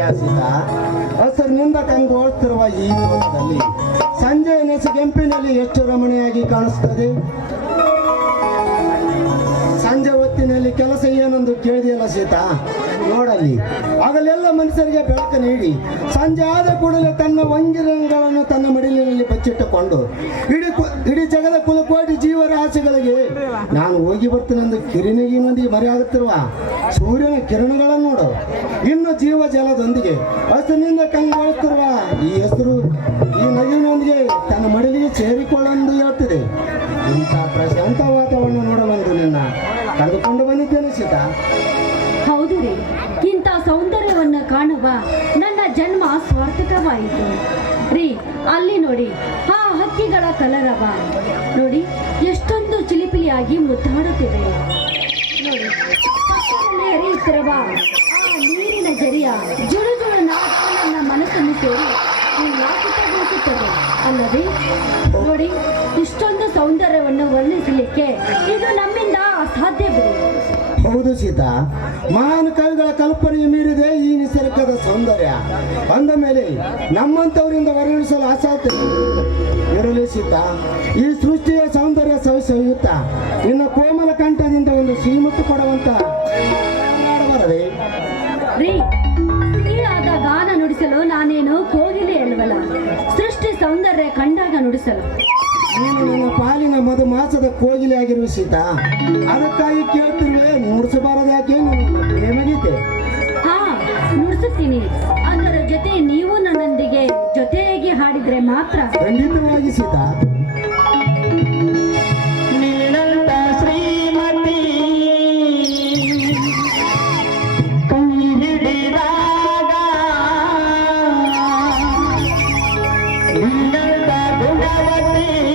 ನೋಡಿದೆಯಾ ಸೀತಾ ಕಂಗೊಳ್ತಿರುವ ಈ ತೋಟದಲ್ಲಿ ಸಂಜೆ ನೆಸಗೆಂಪಿನಲ್ಲಿ ಎಷ್ಟು ರಮಣೀಯಾಗಿ ಕಾಣಿಸ್ತದೆ. ಏನೊಂದು ಕೇಳಿದೆಯಲ್ಲ ಸೀತಾ? ನೋಡಲಿ ಆಗಲೆಲ್ಲ ಮನುಷ್ಯರಿಗೆ ಬೆಳಕು ನೀಡಿ. ಸಂಜೆ ಆದ ಕೂಡಲೇ ತನ್ನ ವಂಗಿರಗಳನ್ನು ತನ್ನ ಮಡಿಲಿನಲ್ಲಿ ಬಚ್ಚಿಟ್ಟುಕೊಂಡು, ಇಡೀ ಇಡೀ ಜಗದ ಕುಲಕೋಟಿ ಜೀವರಾಶಿಗಳಿಗೆ ನಾನು ಹೋಗಿ ಬರ್ತೀನೆಂದು ಮಂದಿ ಮರೆಯಾಗುತ್ತಿರುವ ಸೂರ್ಯನ ಕಿರಣಗಳನ್ನು ನೋಡು. ಇನ್ನು ಜೀವ ಜಲದೊಂದಿಗೆ, ಹಸಿನಿಂದ ಕಂಗಾಳುತ್ತಿರುವ ಈ ಹೆಸರು, ಈ ನದಿನೊಂದಿಗೆ ತನ್ನ ಮಡಿಲಿಗೆ ಸೇರಿಕೊಳ್ಳೆಂದು ಹೇಳ್ತಿದೆ. ಇಂಥ ಪ್ರಶಾಂತ ವಾತಾವರಣ ನೋಡಬಂದು ನಿನ್ನ ಕರೆದುಕೊಂಡು ಹೌದು ರೀ. ಇಂಥ ಸೌಂದರ್ಯವನ್ನು ಕಾಣುವ ನನ್ನ ಜನ್ಮ ಸ್ವಾರ್ಥಕವಾಯಿತು ರೀ, ಅಲ್ಲಿ ನೋಡಿ, ಆ ಹಕ್ಕಿಗಳ ಕಲರವ. ನೋಡಿ, ಎಷ್ಟೊಂದು ಚಿಲಿಪಿಲಿಯಾಗಿ ಮುದ್ದಾಡುತ್ತಿವೆ ನೋಡಿ ಹರಿಯುತ್ತಿರುವ ಆ ನೀರಿನ ಜರಿಯ ಜುಳು ಜುಳು ನನ್ನ ಮನಸ್ಸನ್ನು ಸೇರಿ ಉಲ್ಲಾಸಿತಗೊಳಿಸುತ್ತದೆ ಅಲ್ಲವೇ ನೋಡಿ, ಇಷ್ಟೊಂದು ಸೌಂದರ್ಯವನ್ನು ವರ್ಣಿಸಲಿಕ್ಕೆ ಇದು ನಮ್ಮಿಂದ ಅಸಾಧ್ಯ ಬಿಡಿ. ಹೌದು ಮಹಾನ್ ಕವಿಗಳ ಕಲ್ಪನೆಯು ಮೀರಿದೆ ಈ ನಿಸರ್ಗದ ಸೌಂದರ್ಯ. ಬಂದ ಮೇಲೆ ನಮ್ಮಂಥವರಿಂದ ವರ್ಣಿಸಲು ಅಸಾಧ್ಯ ಇರಲಿ ಸೀತಾ ಈ ಸೃಷ್ಟಿಯ ಸೌಂದರ್ಯ ಸವಿಸುತ್ತ ಇನ್ನು ಕೋಮಲ ಕಂಠದಿಂದ ಒಂದು ಶ್ರೀಮತ್ತು ಕೊಡುವಂತ ಗಾನ ನುಡಿಸಲು ನಾನೇನು ಕೋಗಿಲೆ ಅಲ್ವಲ್ಲ ಸೃಷ್ಟಿ ಸೌಂದರ್ಯ ಕಂಡಾಗ ನುಡಿಸಲು. ನೀನು ನನ್ನ ಪಾಲಿನ ಮಧು ಮಾಸದ ಕೋಗಿಲೆ ಆಗಿರುವ ಸೀತಾ. ಅದಕ್ಕಾಗಿ ಕೇಳ್ತಿರುವೆ ನುಡಿಸಬಾರದು ಯಾಕೆ? ನನ್ನ ಪ್ರೇಮಗೀತೆ. ಹಾ ನುಡಿಸುತ್ತೀನಿ. ಅದರ ಜೊತೆ ನೀವು ನನ್ನೊಂದಿಗೆ ಜೊತೆಯಾಗಿ ಹಾಡಿದ್ರೆ ಮಾತ್ರ. ಖಂಡಿತವಾಗಿ ಸೀತಾ. Yeah. ಶ್ರೀಮತಿ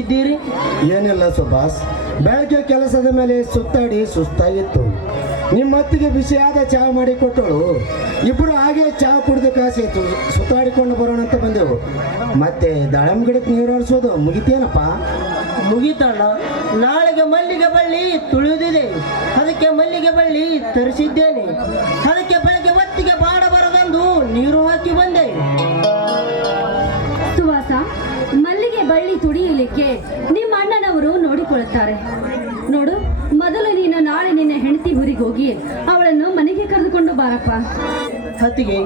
ಬಂದಿದ್ದೀರಿ ಏನಿಲ್ಲ ಸುಭಾಷ್. ಬೆಳಗ್ಗೆ ಕೆಲಸದ ಮೇಲೆ ಸುತ್ತಾಡಿ ಸುಸ್ತಾಗಿತ್ತು ನಿಮ್ಮ ಅತ್ತಿಗೆ ಬಿಸಿಯಾದ ಚಹಾ ಮಾಡಿ ಕೊಟ್ಟಳು. ಇಬ್ಬರು ಹಾಗೆ ಚಹಾ ಕುಡಿದು ಕಾಸಿ ಸುತ್ತಾಡಿಕೊಂಡು ಬರೋಣ ಅಂತ ಬಂದೆವು. ಮತ್ತೆ ದಾಳಂಬ ಗಿಡಕ್ಕೆ ನೀರು ಹರಿಸೋದು ಮುಗಿತೇನಪ್ಪ? ಮುಗಿತಣ್ಣ. ನಾಳೆಗೆ ಮಲ್ಲಿಗೆ ಬಳ್ಳಿ ತುಳಿದಿದೆ. ಅದಕ್ಕೆ ಮಲ್ಲಿಗೆ ಬಳ್ಳಿ ತರಿಸಿದ್ದೇನೆ. ಅದಕ್ಕೆ ನೋಡಿಕೊಳ್ಳುತ್ತಾರೆ ನೋಡು ಮೊದಲು ನೀನು ನಾಳೆ ನಿನ್ನ ಹೆಂಡತಿ ಊರಿಗೆ ಹೋಗಿ ಅವಳನ್ನು ಮನೆಗೆ ಕರೆದುಕೊಂಡು ಬಾರಪ್ಪ. ಹತ್ತಿಗೆ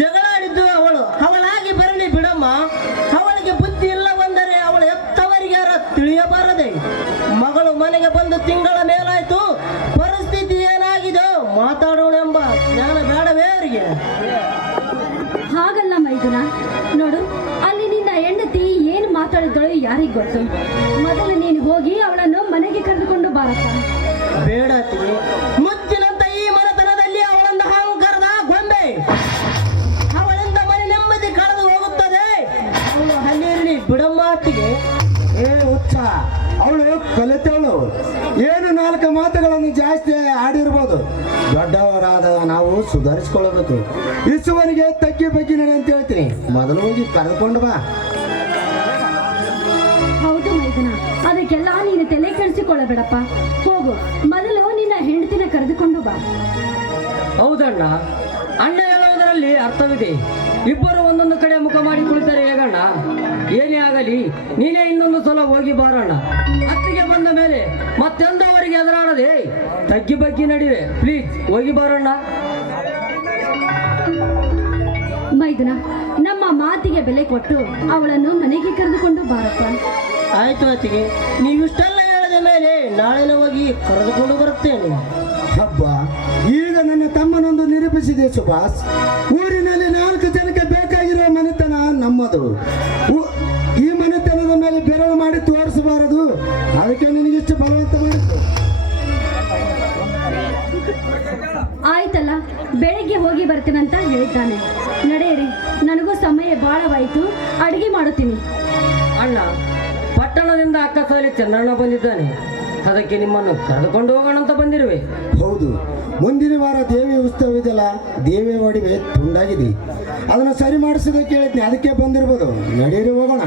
ಜಗಳ ಆಡಿದ್ದು ಅವಳು ಅವಳಾಗಿ ಬರಲಿ ಬಿಡಮ್ಮ. ಅವಳಿಗೆ ಬುದ್ಧಿ ಇಲ್ಲವೆಂದರೆ ಅವಳು ಎತ್ತವರಿಗೆ ಯಾರ ತಿಳಿಯಬಾರದೆ. ಮಗಳು ಮನೆಗೆ ಬಂದು ತಿಂಗಳ ಮೇಲಾಯ್ತು ಪರಿಸ್ಥಿತಿ ಏನಾಗಿದೆ ಮಾತಾಡೋಣೆಂಬ ಜ್ಞಾನ ಬೇಡವೇ ಅವರಿಗೆ. ಹಾಗಲ್ಲ ಮೈದುನ. ನೋಡು ಅಲ್ಲಿ ನಿನ್ನ ಹೆಂಡತಿ ಏನು ಮಾತಾಡಿದಳು ಯಾರಿಗೆ ಗೊತ್ತು? ಮೊದಲು ಹೋಗಿ ಅವಳನ್ನು ಮನೆಗೆ ಕರೆದುಕೊಂಡು ಬಾರಪ್ಪ ಬೇಡ ಮುಚ್ಚಿನಂತ ಈ ಮನೆತನದಲ್ಲಿ ಹಾವು ಅಹಂಕಾರದ ಗೊಂಬೆ. ಅವಳಿಂದ ಮನೆ ನೆಮ್ಮದಿ ಕಳೆದು ಹೋಗುತ್ತದೆ. ಅವಳು ಹಲ್ಲಿರಲಿ ಬಿಡಮ್ಮಾತಿಗೆ. ಏ ಹುಚ್ಚ, ಅವಳು ಕಲಿತವಳು. ಏನು ನಾಲ್ಕು ಮಾತುಗಳನ್ನು ಜಾಸ್ತಿ ಆಡಿರ್ಬೋದು. ದೊಡ್ಡವರಾದ ನಾವು ಸುಧಾರಿಸ್ಕೊಳ್ಬೇಕು. ಇಸುವರಿಗೆ ತಗ್ಗಿ ಬಗ್ಗೆ ನಡೆ ಅಂತ ಹೇಳ್ತೀನಿ. ಮೊದಲು ಹೋಗಿ ಕರೆದುಕೊಂಡು ಬಾ. ಅದಕ್ಕೆಲ್ಲ ನೀನು ತಲೆ ಕೆಡಿಸಿಕೊಳ್ಳಬೇಡಪ್ಪ. ಹೋಗು ಮೊದಲು ನಿನ್ನ ಹೆಂಡತಿನ ಕರೆದುಕೊಂಡು ಬಾ. ಹೌದಣ್ಣ. ಅಣ್ಣ ಹೇಳುವುದರಲ್ಲಿ ಅರ್ಥವಿದೆ. ಇಬ್ಬರು ಒಂದೊಂದು ಕಡೆ ಮುಖ ಮಾಡಿ ಕುಳಿತಾರೆ ಹೇಗಣ್ಣ? ಏನೇ ಆಗಲಿ ನೀನೇ ಇನ್ನೊಂದು ಸಲ ಹೋಗಿ ಬಾರಣ್ಣ. ಅತ್ತಿಗೆ ಬಂದ ಮೇಲೆ ಮತ್ತೆಂದು ಅವರಿಗೆ ಎದುರಾಡದೆ ತಗ್ಗಿ ಬಗ್ಗಿ ನಡಿವೆ. ಪ್ಲೀಸ್ ಹೋಗಿ ಬಾರಣ್ಣ. ಮೈದುನ ನಮ್ಮ ಮಾತಿಗೆ ಬೆಲೆ ಕೊಟ್ಟು ಅವಳನ್ನು ಮನೆಗೆ ಕರೆದುಕೊಂಡು ಬಾರಪ್ಪ. ಆಯ್ತು ಅತ್ತಿಗೆ. ನೀವಿಷ್ಟೆಲ್ಲ ಹೇಳಿದ ಮೇಲೆ ನಾಳೆನೇ ಹೋಗಿ ಕರೆದುಕೊಂಡು ಬರುತ್ತೇನೆ. ಹಬ್ಬ ಈಗ ನನ್ನ ತಮ್ಮನೊಂದು ನಿರೂಪಿಸಿದೆ ಸುಭಾಷ್. ಊರಿನಲ್ಲಿ ನಾಲ್ಕು ಜನಕ್ಕೆ ಬೇಕಾಗಿರುವ ಮನೆತನ ನಮ್ಮದು. ಈ ಮನೆತನದ ಮೇಲೆ ಬೆರಳು ಮಾಡಿ ತೋರಿಸಬಾರದು. ಅದಕ್ಕೆ ನಿನಗಿಷ್ಟು ಬಲವಂತ ಮಾಡಿತ್ತು ಆಯ್ತಲ್ಲ ಬೆಳಿಗ್ಗೆ ಹೋಗಿ ಬರ್ತೀನಂತ ಹೇಳಿದ್ದಾನೆ. ನಡೆಯಿರಿ ನನಗೂ ಸಮಯ ಬಾಳವಾಯಿತು. ಅಡಿಗೆ ಮಾಡುತ್ತೀನಿ. ಅಣ್ಣ ಪಟ್ಟಣದಿಂದ ಅಕ್ಕಸಾಲಿ ಚಂದ್ರಣ್ಣ ಬಂದಿದ್ದಾನೆ. ಅದಕ್ಕೆ ನಿಮ್ಮನ್ನು ಕರೆದುಕೊಂಡು ಹೋಗೋಣ ಅಂತ ಬಂದಿರುವೆ. ಹೌದು, ಮುಂದಿನ ವಾರ ದೇವಿ ಉತ್ಸವ ಇದೆಯಲ್ಲ ದೇವಿ ಒಡಿವೆ ತುಂಡಾಗಿದೆ. ಅದನ್ನು ಸರಿ ಮಾಡಿಸೋದಕ್ಕೆ ಹೇಳಿದ್ನಿ ಅದಕ್ಕೆ ಬಂದಿರ್ಬೋದು. ನಡೀರಿ, ಹೋಗೋಣ.